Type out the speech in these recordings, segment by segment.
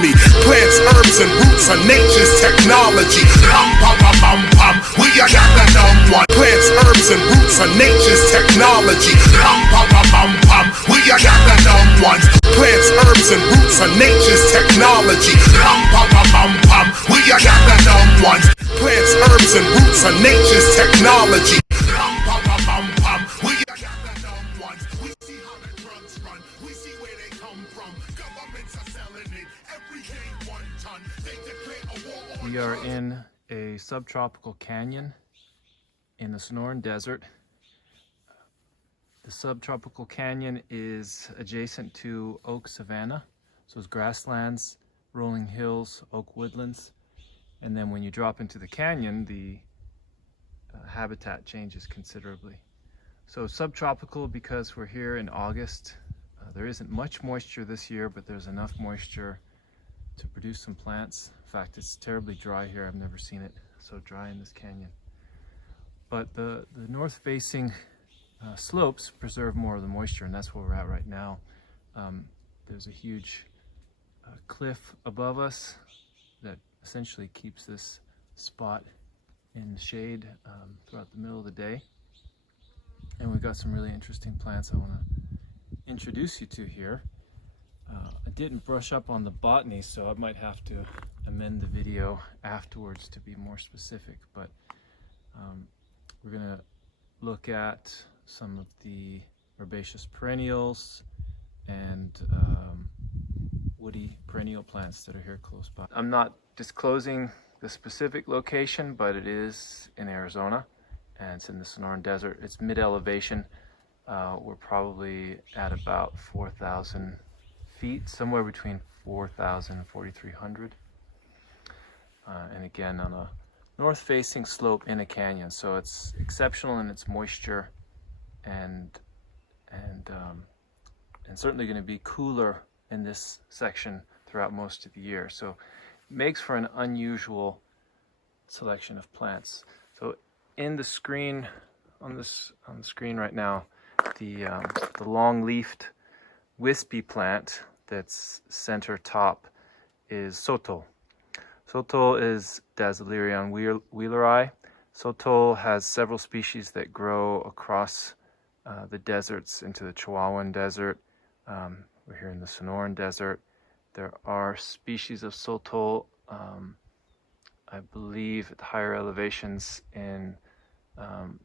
me. Plants, herbs, and roots are nature's technology. Pum, pum, pum, pum, pum. We are got the dumb one. Plants, herbs, and roots are nature's technology. Pum, pum, pum, pum, pum. We are got the dumb ones. Plants, herbs, and roots are nature's technology. Pum, pum, pum, pum, pum. We are got the dumb ones. Plants, herbs, and roots are nature's technology. Pum, pum, pum, pum, pum. We are got the dumb ones. We see how the drugs run. We see where they come from. Governments are selling it. Every day 1 ton. They declare a war on. We are in a subtropical canyon in the Sonoran Desert. The subtropical canyon is adjacent to oak savanna, so it's grasslands, rolling hills, oak woodlands, and then when you drop into the canyon, the habitat changes considerably. So subtropical because we're here in August. There isn't much moisture this year, but there's enough moisture to produce some plants. In fact, it's terribly dry here. I've never seen it so dry in this canyon. But the north-facing slopes preserve more of the moisture, and that's where we're at right now. There's a huge cliff above us that essentially keeps this spot in shade throughout the middle of the day. And we've got some really interesting plants I want to introduce you to here. I didn't brush up on the botany, so I might have to amend the video afterwards to be more specific, but we're going to look at some of the herbaceous perennials and woody perennial plants that are here close by. I'm not disclosing the specific location, but it is in Arizona and it's in the Sonoran Desert. It's mid-elevation. We're probably at about 4,000 feet, somewhere between 4,000 and 4,300. And again, on a north-facing slope in a canyon, so it's exceptional in its moisture and certainly going to be cooler in this section throughout most of the year. So it makes for an unusual selection of plants. So in the screen, on the screen right now, the long-leafed wispy plant that's center top is sotol. Sotol is Dazzlerion wheeleri. Sotol has several species that grow across the deserts into the Chihuahuan Desert. We're here in the Sonoran Desert. There are species of sotol, I believe, at higher elevations in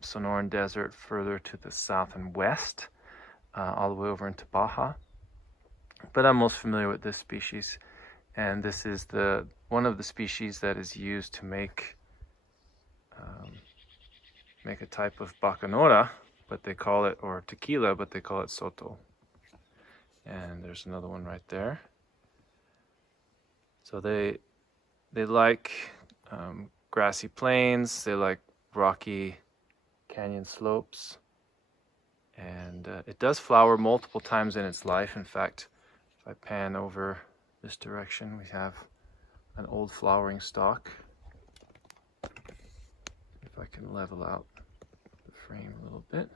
Sonoran Desert further to the south and west, all the way over into Baja. But I'm most familiar with this species, and this is one of the species that is used to make a type of bacanora, but they call it, or tequila, but they call it sotol. And there's another one right there. So they like grassy plains, they like rocky canyon slopes, and it does flower multiple times in its life. In fact, if I pan over this direction, we have an old flowering stalk. If I can level out the frame a little bit.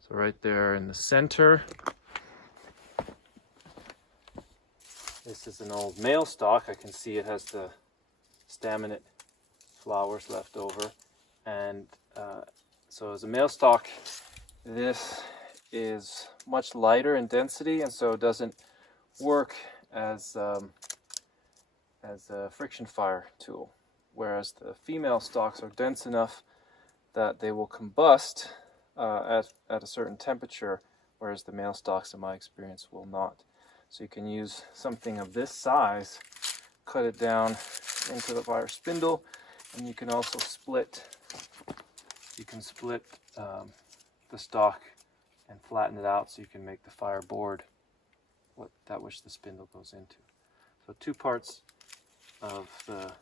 So right there in the center, this is an old male stalk. I can see it has the staminate flowers left over. And so as a male stalk, this is much lighter in density, and so it doesn't work as a friction fire tool. Whereas the female stalks are dense enough that they will combust at a certain temperature, whereas the male stalks, in my experience, will not. So you can use something of this size, cut it down into the wire spindle, and you can also split. You can split the stalk and flatten it out so you can make the fire board that which the spindle goes into. So 2 parts of the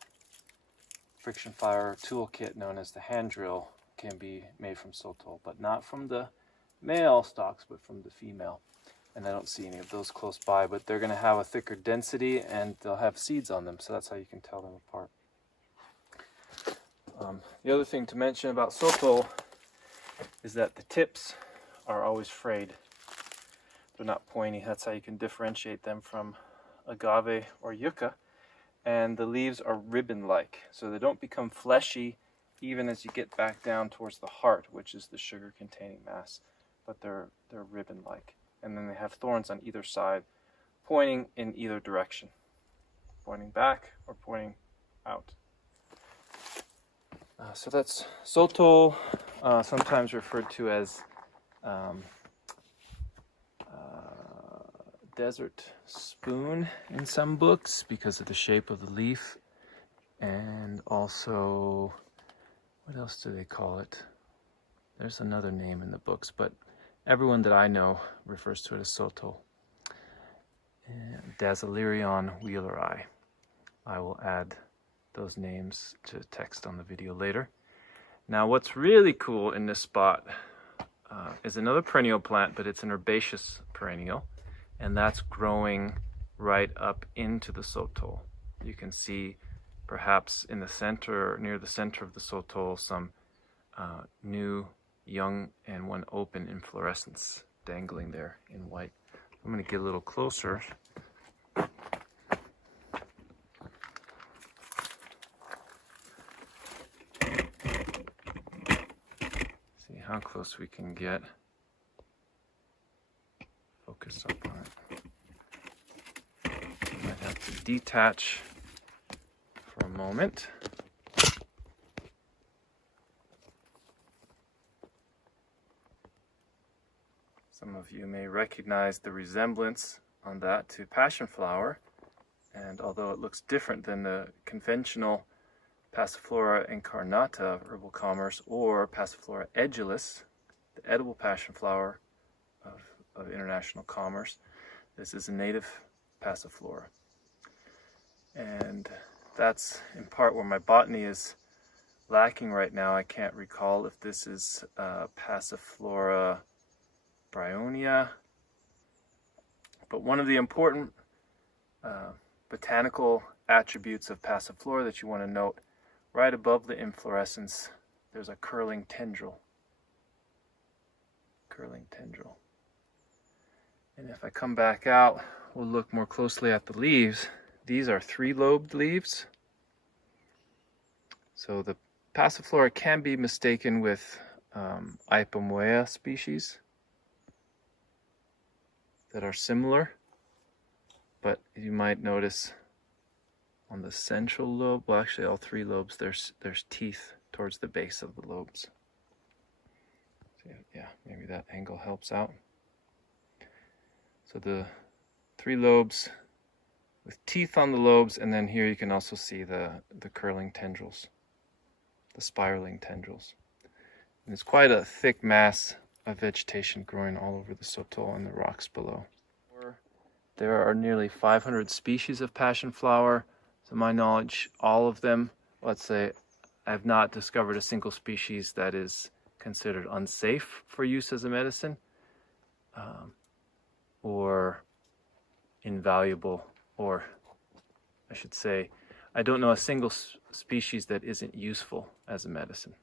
friction fire toolkit known as the hand drill can be made from sotol, but not from the male stalks, but from the female. And I don't see any of those close by, but they're going to have a thicker density and they'll have seeds on them, so that's how you can tell them apart. The other thing to mention about sotol is that the tips are always frayed. They're not pointy. That's how you can differentiate them from agave or yucca, and the leaves are ribbon-like, so they don't become fleshy even as you get back down towards the heart, which is the sugar-containing mass, but they're ribbon-like. And then they have thorns on either side, pointing in either direction, pointing back or pointing out. So that's sotol, sometimes referred to as desert spoon in some books because of the shape of the leaf. And also, what else do they call it? There's another name in the books, but everyone that I know refers to it as sotol. And Dazzlerion wheeleri. I will add those names to text on the video later. Now what's really cool in this spot is another perennial plant, but it's an herbaceous perennial, and that's growing right up into the sotol. You can see perhaps in the center, near the center of the sotol, some new, young, and one open inflorescence dangling there in white. I'm going to get a little closer. See how close we can get. Focus up on it. Might have to detach for a moment. Some of you may recognize the resemblance on that to passionflower, and although it looks different than the conventional Passiflora incarnata of herbal commerce or Passiflora edulis, the edible passionflower of international commerce, this is a native Passiflora. And that's in part where my botany is lacking right now. I can't recall if this is Passiflora bryonia, but one of the important botanical attributes of Passiflora that you want to note, right above the inflorescence, there's a curling tendril. Curling tendril. And if I come back out, we'll look more closely at the leaves. These are three-lobed leaves. So the Passiflora can be mistaken with Ipomoea species that are similar, but you might notice on the central lobe, well actually all three lobes, there's teeth towards the base of the lobes. So yeah, maybe that angle helps out. So the three lobes with teeth on the lobes, and then here you can also see the curling tendrils, the spiraling tendrils. And it's quite a thick mass of vegetation growing all over the sotol and the rocks below. There are nearly 500 species of passionflower. To my knowledge, all of them, let's say, I've not discovered a single species that is considered unsafe for use as a medicine, or invaluable, or I should say, I don't know a single species that isn't useful as a medicine.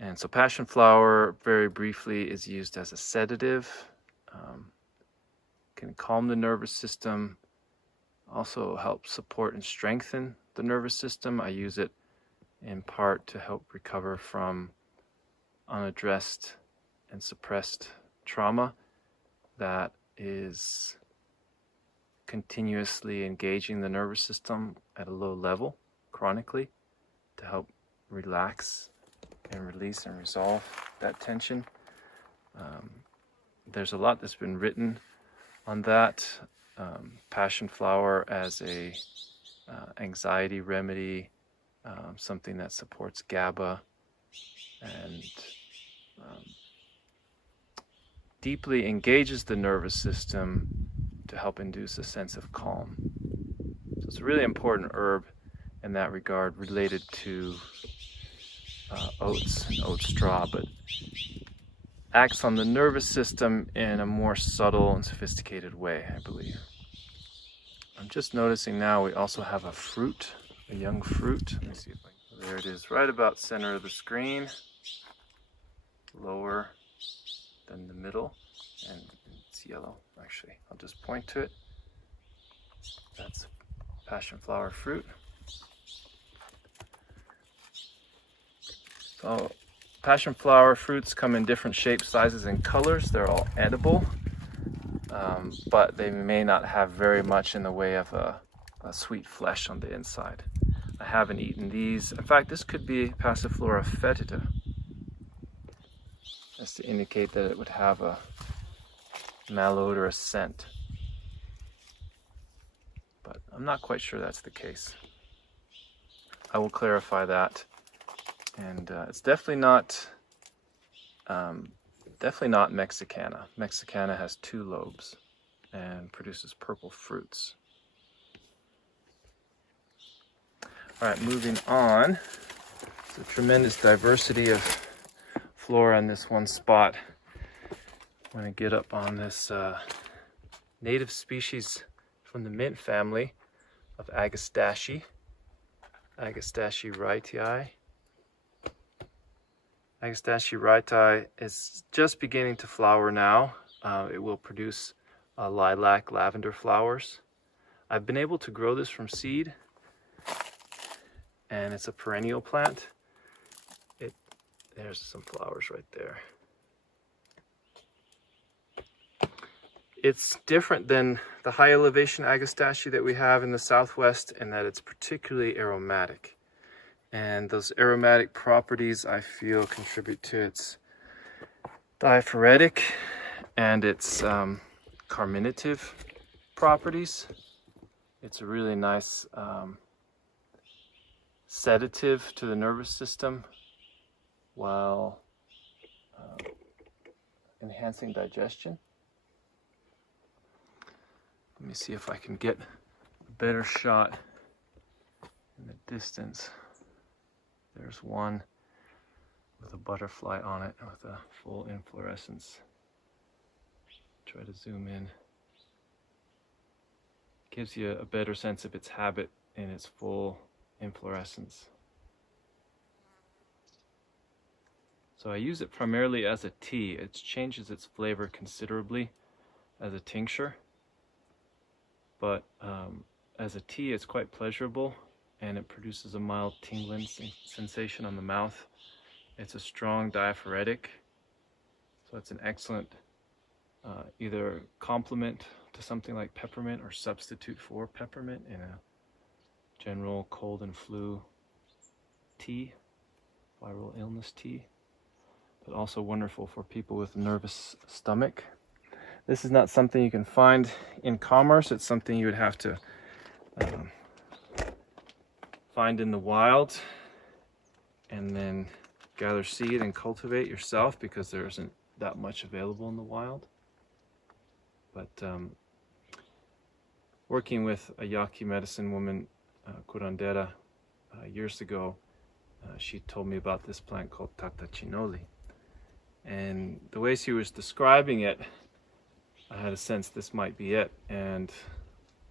And so passionflower, very briefly, is used as a sedative, can calm the nervous system, also help support and strengthen the nervous system. I use it in part to help recover from unaddressed and suppressed trauma that is continuously engaging the nervous system at a low level chronically, to help relax and release and resolve that tension. There's a lot that's been written on that. Passionflower as a anxiety remedy, something that supports GABA, and deeply engages the nervous system to help induce a sense of calm. So it's a really important herb in that regard, related to oats and oat straw, but acts on the nervous system in a more subtle and sophisticated way, I believe. I'm just noticing now we also have a fruit, a young fruit. Let me see if I can. There it is, right about center of the screen, lower than the middle, and it's yellow. Actually, I'll just point to it. That's passionflower fruit. So passionflower fruits come in different shapes, sizes, and colors. They're all edible, but they may not have very much in the way of a sweet flesh on the inside. I haven't eaten these. In fact, this could be Passiflora fetida. That's to indicate that it would have a malodorous scent. But I'm not quite sure that's the case. I will clarify that. And it's definitely not Mexicana. Mexicana has 2 lobes and produces purple fruits. All right, moving on. There's a tremendous diversity of flora in this one spot. I'm going to get up on this native species from the mint family of Agastache wrightii. Agastache wrightii is just beginning to flower now. It will produce lilac lavender flowers. I've been able to grow this from seed, and it's a perennial plant. There's some flowers right there. It's different than the high elevation Agastache that we have in the southwest in that it's particularly aromatic. And those aromatic properties, I feel, contribute to its diaphoretic and its carminative properties. It's a really nice sedative to the nervous system while enhancing digestion. Let me see if I can get a better shot in the distance. There's one with a butterfly on it with a full inflorescence. Try to zoom in. Gives you a better sense of its habit in its full inflorescence. So I use it primarily as a tea. It changes its flavor considerably as a tincture, but as a tea it's quite pleasurable and it produces a mild tingling sensation on the mouth. It's a strong diaphoretic, so it's an excellent either complement to something like peppermint or substitute for peppermint in a general cold and flu tea, viral illness tea. But also wonderful for people with nervous stomach. This is not something you can find in commerce. It's something you would have to find in the wild and then gather seed and cultivate yourself because there isn't that much available in the wild. But working with a Yaqui medicine woman, curandera, years ago, she told me about this plant called tatachinoli. And the way she was describing it, I had a sense this might be it. And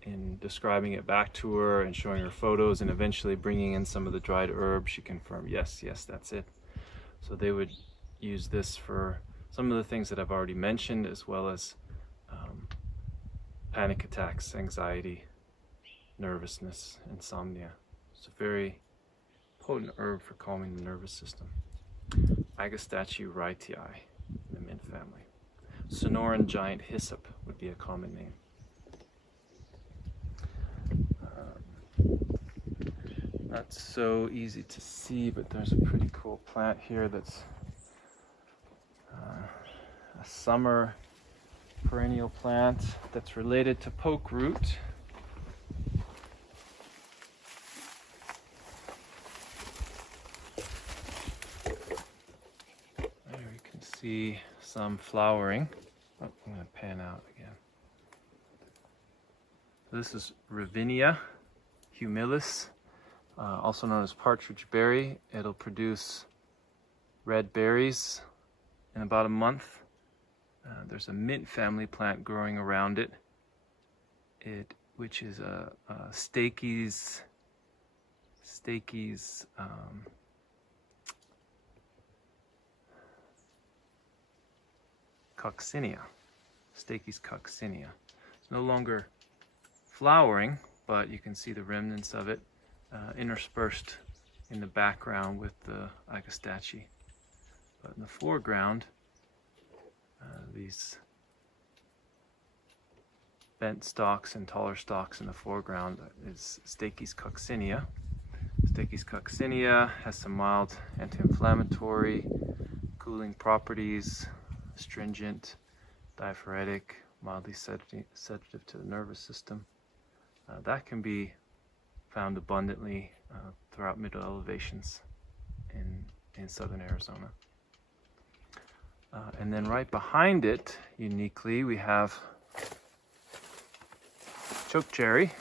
in describing it back to her and showing her photos and eventually bringing in some of the dried herbs, she confirmed, yes, that's it. So they would use this for some of the things that I've already mentioned, as well as panic attacks, anxiety, nervousness, insomnia. It's a very potent herb for calming the nervous system. Agastache wrightii, the mint family. Sonoran giant hyssop would be a common name. Not so easy to see, but there's a pretty cool plant here that's a summer perennial plant that's related to poke root. There you can see some flowering. Oh, I'm going to pan out again. This is Ravinia humilis, also known as partridge berry. It'll produce red berries in about a month. There's a mint family plant growing around it, which is a Stakes coccinea. Stakes coccinea. It's no longer flowering, but you can see the remnants of it interspersed in the background with the agastache. But in the foreground, these bent stalks and taller stalks in the foreground is Stakes coccinea. Stakes coccinea has some mild anti-inflammatory, cooling properties, astringent, diaphoretic, mildly sedative to the nervous system. That can be found abundantly throughout middle elevations in southern Arizona. And then right behind it, uniquely, we have chokecherry.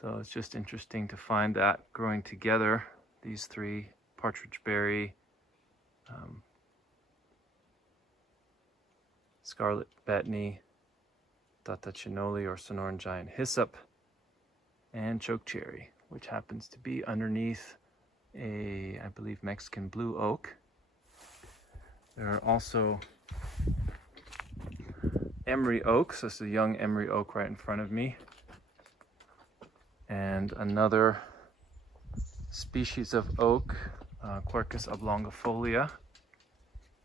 So it's just interesting to find that growing together, these three, partridge berry, scarlet betony, tatachinoli or Sonoran giant hyssop, and chokecherry, which happens to be underneath a, I believe, Mexican blue oak. There are also Emory oaks. This is a young Emory oak right in front of me. And another species of oak, Quercus oblongifolia.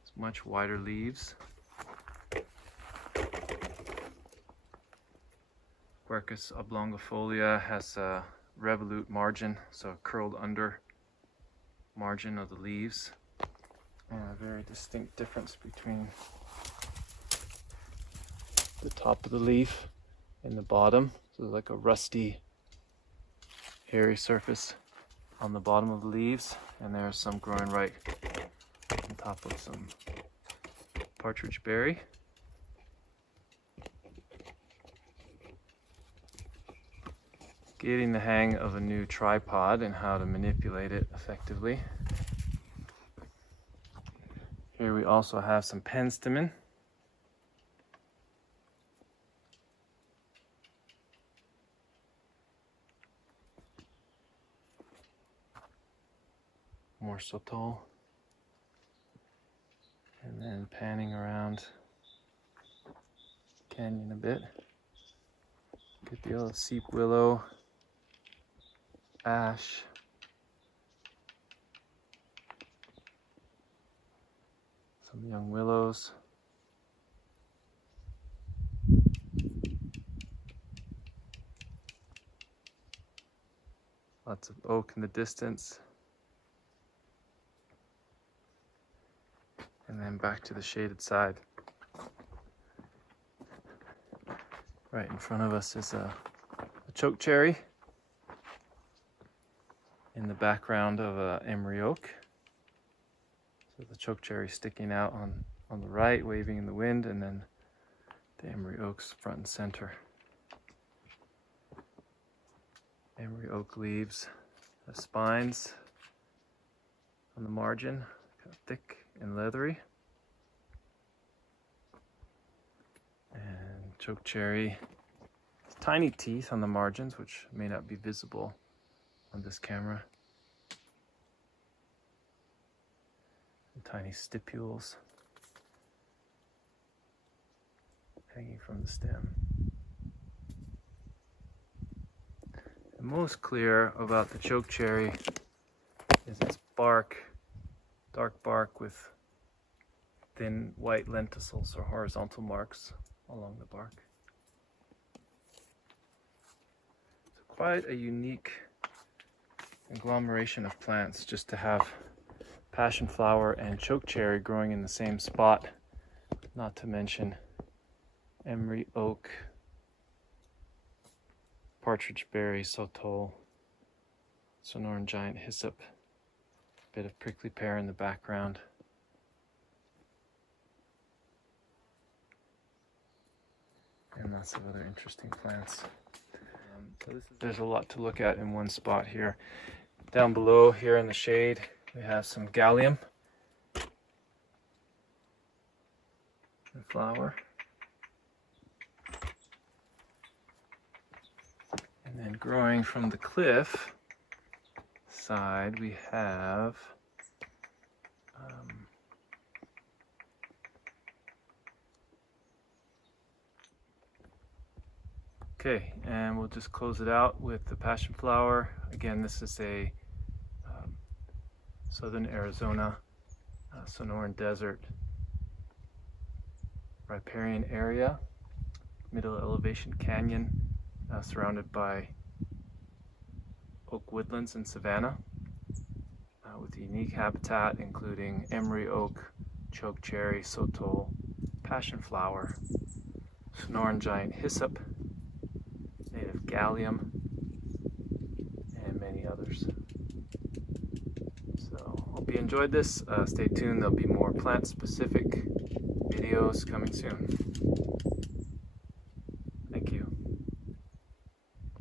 It's much wider leaves. Quercus oblongifolia has a revolute margin, so a curled under margin of the leaves. And a very distinct difference between the top of the leaf and the bottom. So like a rusty, hairy surface on the bottom of the leaves, and there's some growing right on top of some partridge berry. Getting the hang of a new tripod and how to manipulate it effectively. Here we also have some penstemon. More sotol. And then panning around the canyon a bit. Good deal of seep willow, ash, some young willows. Lots of oak in the distance. And then back to the shaded side. Right in front of us is a chokecherry in the background of a Emory oak. So the chokecherry sticking out on the right, waving in the wind, and then the Emory oaks front and center. Emory oak leaves have spines on the margin, kind of thick and leathery. And chokecherry has tiny teeth on the margins, which may not be visible on this camera. And tiny stipules hanging from the stem. The most clear about the chokecherry is its bark, dark bark with thin white lenticels or horizontal marks along the bark. So quite a unique agglomeration of plants just to have passionflower and chokecherry growing in the same spot, not to mention Emory oak, partridge berry, sotol, Sonoran giant hyssop, a bit of prickly pear in the background. And lots of other interesting plants. There's a lot to look at in one spot here. Down below here in the shade, we have some gallium and flower. And then growing from the cliff side, we have Okay, and we'll just close it out with the passionflower. Again, this is a southern Arizona Sonoran desert riparian area, middle elevation canyon, surrounded by oak woodlands and savanna, with unique habitat including Emory oak, chokecherry, sotol, passionflower, Sonoran giant hyssop, native gallium, and many others. So hope you enjoyed this. Stay tuned, there'll be more plant specific videos coming soon.